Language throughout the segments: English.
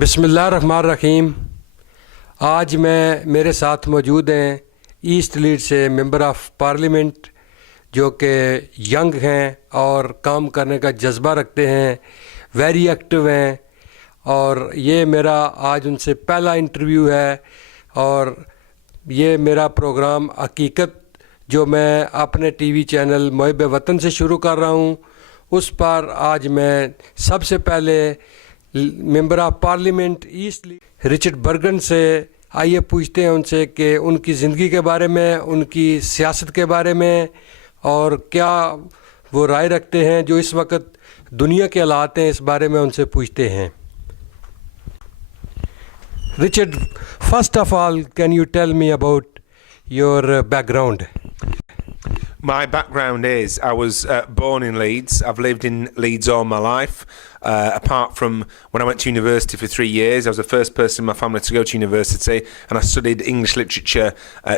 बिस्मिल्लाहिर्रहमानिर्रहीम। आज मेरे साथ मौजूद हैं ईस्ट लीड से मेंबर ऑफ़ पार्लियामेंट जो कि यंग हैं और काम करने का जज्बा रखते हैं, वेरी एक्टिव हैं। और ये मेरा आज उनसे पहला इंटरव्यू है और ये मेरा प्रोग्राम हकीकत जो मैं अपने टीवी चैनल मुहिब वतन से शुरू कर रहा हूँ, उस पर आज मैं सबसे पहले member of parliament East Richard Burgon से आइए पूछते हैं उनसे कि उनकी ज़िंदगी के बारे में, उनकी सियासत के बारे में और क्या वो राय रखते हैं जो इस वक्त दुनिया के हालात हैं, इस बारे में उनसे पूछते हैं। Richard, first of all, can you tell me about your background? My background is I was born in Leeds. I've lived in Leeds all my life. Apart from when I went to university for 3 years, I was the first person in my family to go to university, and I studied English literature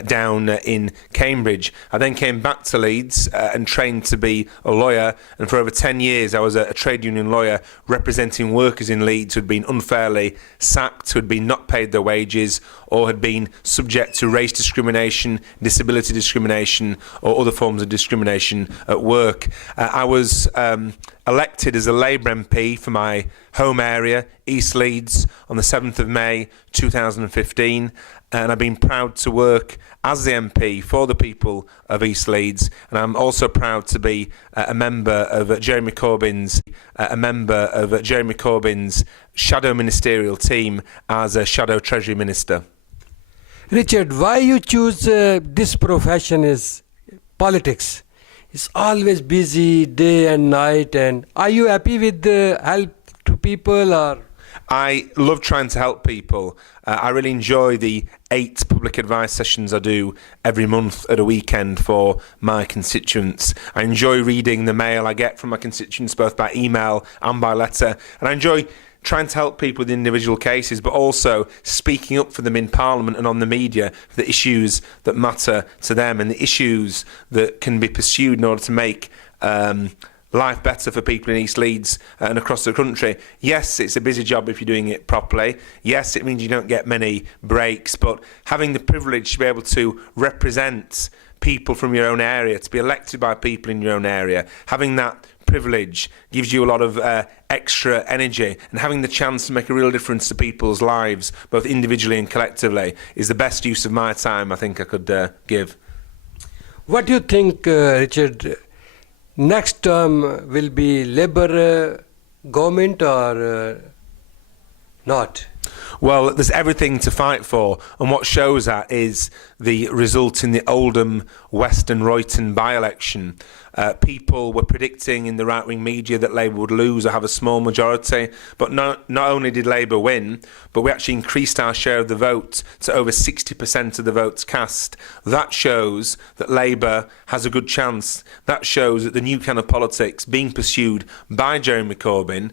down in Cambridge. I then came back to Leeds and trained to be a lawyer, and for over 10 years I was a trade union lawyer representing workers in Leeds who had been unfairly sacked, who had been not paid their wages, or had been subject to race discrimination, disability discrimination, or other forms of discrimination at work. I was elected as a Labour MP for my home area, East Leeds, on the 7th of May 2015, and I've been proud to work as the MP for the people of East Leeds, and I'm also proud to be a member of Jeremy Corbyn's shadow ministerial team as a shadow Treasury Minister. Richard, why you choose this profession is politics? It's always busy day and night, and are you happy with the help to people? Or I love trying to help people. I really enjoy the 8 public advice sessions I do every month at a weekend for my constituents. I enjoy reading the mail I get from my constituents both by email and by letter, and I enjoy trying to help people with individual cases, but also speaking up for them in Parliament and on the media for the issues that matter to them and the issues that can be pursued in order to make life better for people in East Leeds and across the country. Yes, it's a busy job if you're doing it properly. Yes, it means you don't get many breaks, but having the privilege to be able to represent people from your own area, to be elected by people in your own area, having that privilege gives you a lot of extra energy, and having the chance to make a real difference to people's lives, both individually and collectively, is the best use of my time I think I could give. what do you think, Richard? Next term will be Labour government or not? Well, there's everything to fight for, and what shows that is the result in the Oldham Western Royton by-election. People were predicting in the right-wing media that Labour would lose or have a small majority, but not only did Labour win, but we actually increased our share of the vote to over 60% of the votes cast. That shows that Labour has a good chance. That shows that the new kind of politics being pursued by Jeremy Corbyn,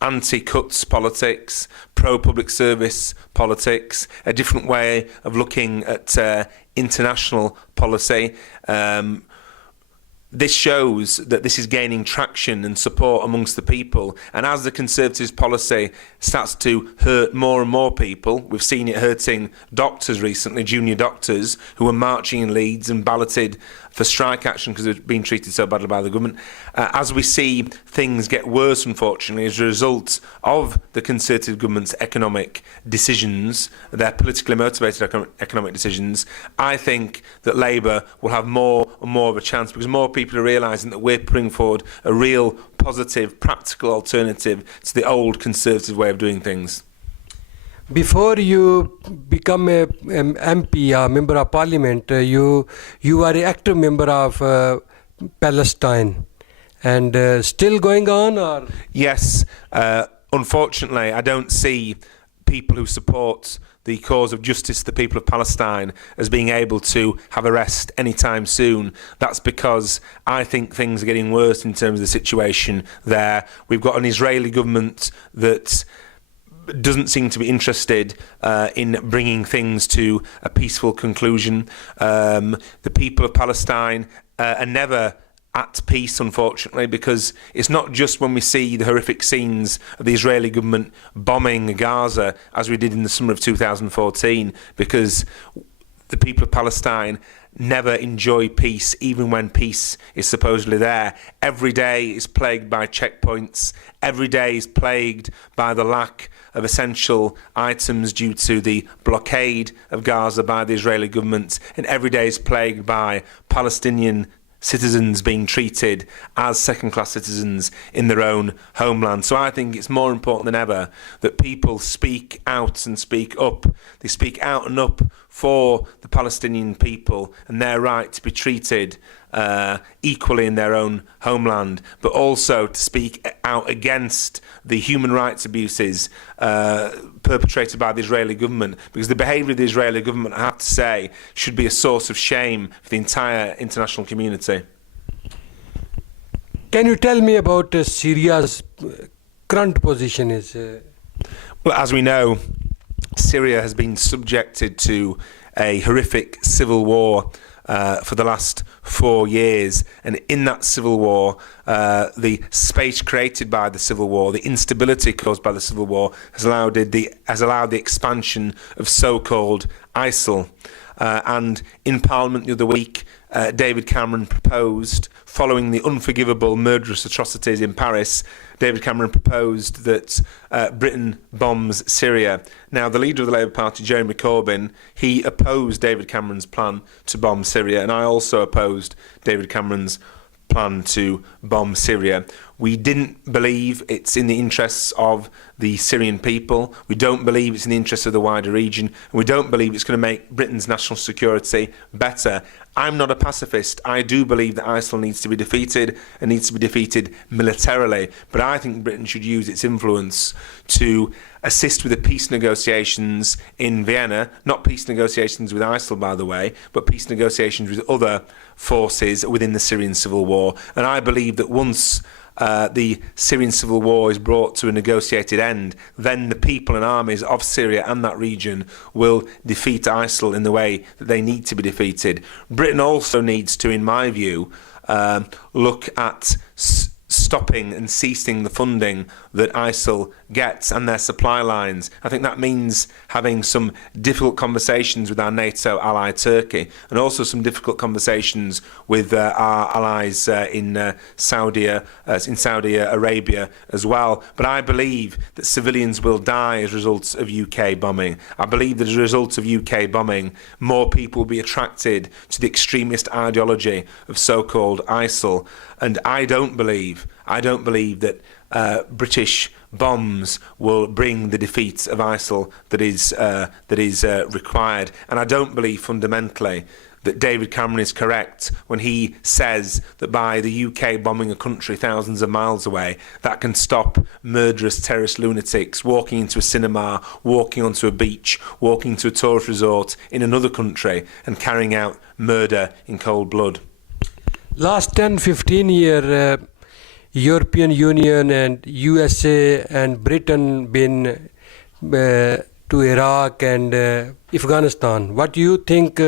anti-cuts politics, pro-public service politics, a different way of looking at international policy. This shows that this is gaining traction and support amongst the people, and as the Conservatives' policy starts to hurt more and more people, we've seen it hurting doctors recently, junior doctors who were marching in Leeds and balloted for strike action because they've been treated so badly by the government. As we see things get worse, unfortunately, as a result of the Conservative government's economic decisions, their politically motivated economic decisions, I think that Labour will have more and more of a chance because more people are realising that we're putting forward a real positive, practical alternative to the old Conservative way of doing things. Before you become a MP, a member of parliament, you are an active member of Palestine, and still going on, or? Yes, unfortunately, I don't see people who support the cause of justice to the people of Palestine as being able to have a rest anytime soon. That's because I think things are getting worse in terms of the situation there. We've got an Israeli government that doesn't seem to be interested in bringing things to a peaceful conclusion. The people of Palestine are never at peace, unfortunately, because it's not just when we see the horrific scenes of the Israeli government bombing Gaza, as we did in the summer of 2014, because the people of Palestine never enjoy peace, even when peace is supposedly there. Every day is plagued by checkpoints. Every day is plagued by the lack of essential items due to the blockade of Gaza by the Israeli government. And every day is plagued by Palestinian citizens being treated as second-class citizens in their own homeland. So I think it's more important than ever that people speak out and speak up. They speak out and up for the Palestinian people and their right to be treated equally in their own homeland, but also to speak out against the human rights abuses perpetrated by the Israeli government, because the behaviour of the Israeli government, I have to say, should be a source of shame for the entire international community. Can you tell me about Syria's current position is? Well, as we know, Syria has been subjected to a horrific civil war for the last 4 years, and in that civil war, the space created by the civil war, the instability caused by the civil war, has allowed the expansion of so-called ISIL. And in Parliament the other week, David Cameron proposed, following the unforgivable murderous atrocities in Paris, David Cameron proposed that Britain bombs Syria. Now, the leader of the Labour Party, Jeremy Corbyn, he opposed David Cameron's plan to bomb Syria, and I also opposed David Cameron's plan to bomb Syria. We didn't believe it's in the interests of the Syrian people. We don't believe it's in the interests of the wider region. And we don't believe it's going to make Britain's national security better. I'm not a pacifist. I do believe that ISIL needs to be defeated and needs to be defeated militarily. But I think Britain should use its influence to assist with the peace negotiations in Vienna. Not peace negotiations with ISIL, by the way, but peace negotiations with other forces within the Syrian civil war. And I believe that once the Syrian civil war is brought to a negotiated end, then the people and armies of Syria and that region will defeat ISIL in the way that they need to be defeated. Britain also needs to, in my view, look at stopping and ceasing the funding that ISIL gets and their supply lines. I think that means having some difficult conversations with our NATO ally Turkey, and also some difficult conversations with our allies in Saudi Arabia as well. But I believe that civilians will die as a result of UK bombing. I believe that as a result of UK bombing, more people will be attracted to the extremist ideology of so-called ISIL. And I don't believe that British bombs will bring the defeat of ISIL that is required. And I don't believe fundamentally that David Cameron is correct when he says that by the UK bombing a country thousands of miles away, that can stop murderous terrorist lunatics walking into a cinema, walking onto a beach, walking to a tourist resort in another country and carrying out murder in cold blood. Last 10-15 years, European Union and USA and Britain been to Iraq and Afghanistan. What do you think?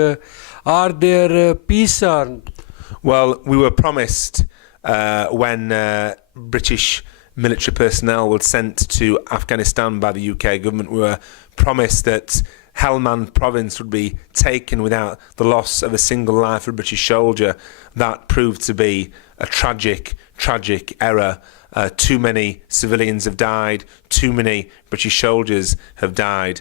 Are there peace? Well, we were promised when British military personnel were sent to Afghanistan by the UK government, we were promised that Helmand province would be taken without the loss of a single life of a British soldier. That proved to be a tragic error. Too many civilians have died, too many British soldiers have died.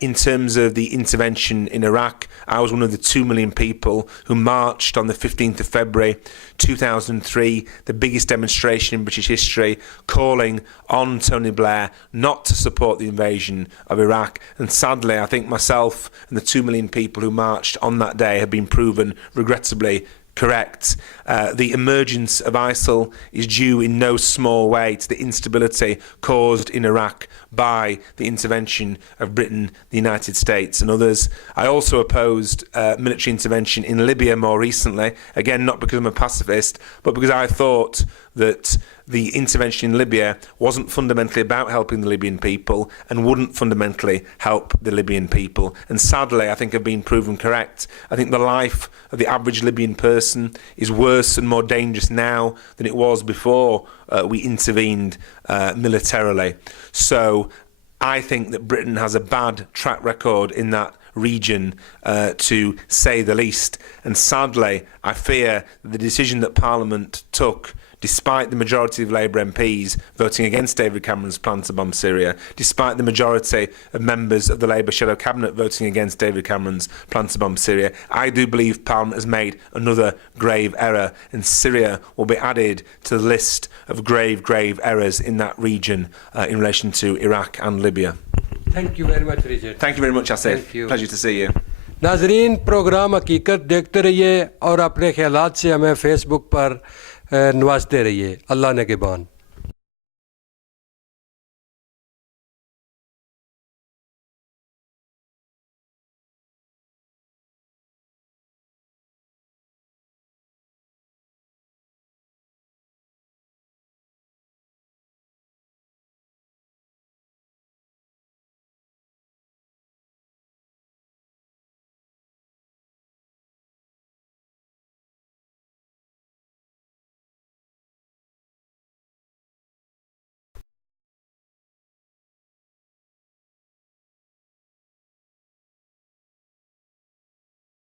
In terms of the intervention in Iraq, I was one of the 2 million people who marched on the 15th of February 2003, the biggest demonstration in British history, calling on Tony Blair not to support the invasion of Iraq. And sadly, I think myself and the 2 million people who marched on that day have been proven, regrettably, correct. The emergence of ISIL is due in no small way to the instability caused in Iraq by the intervention of Britain, the United States and others. I also opposed military intervention in Libya more recently, again not because I'm a pacifist, but because I thought that the intervention in Libya wasn't fundamentally about helping the Libyan people and wouldn't fundamentally help the Libyan people. And sadly, I think have been proven correct. I think the life of the average Libyan person is worse and more dangerous now than it was before we intervened militarily. So I think that Britain has a bad track record in that region, to say the least. And sadly, I fear that the decision that Parliament took, despite the majority of Labour MPs voting against David Cameron's plan to bomb Syria, despite the majority of members of the Labour Shadow Cabinet voting against David Cameron's plan to bomb Syria, I do believe Parliament has made another grave error, and Syria will be added to the list of grave errors in that region in relation to Iraq and Libya. Thank you very much, Richard. Thank you very much, Asif. Thank you. Pleasure to see you. नाजरीन, programme हकीकत देखते रहिए और अपने ख्यालात से हमें Facebook पर नवाजते रहिए। अल्लाह ने के बान।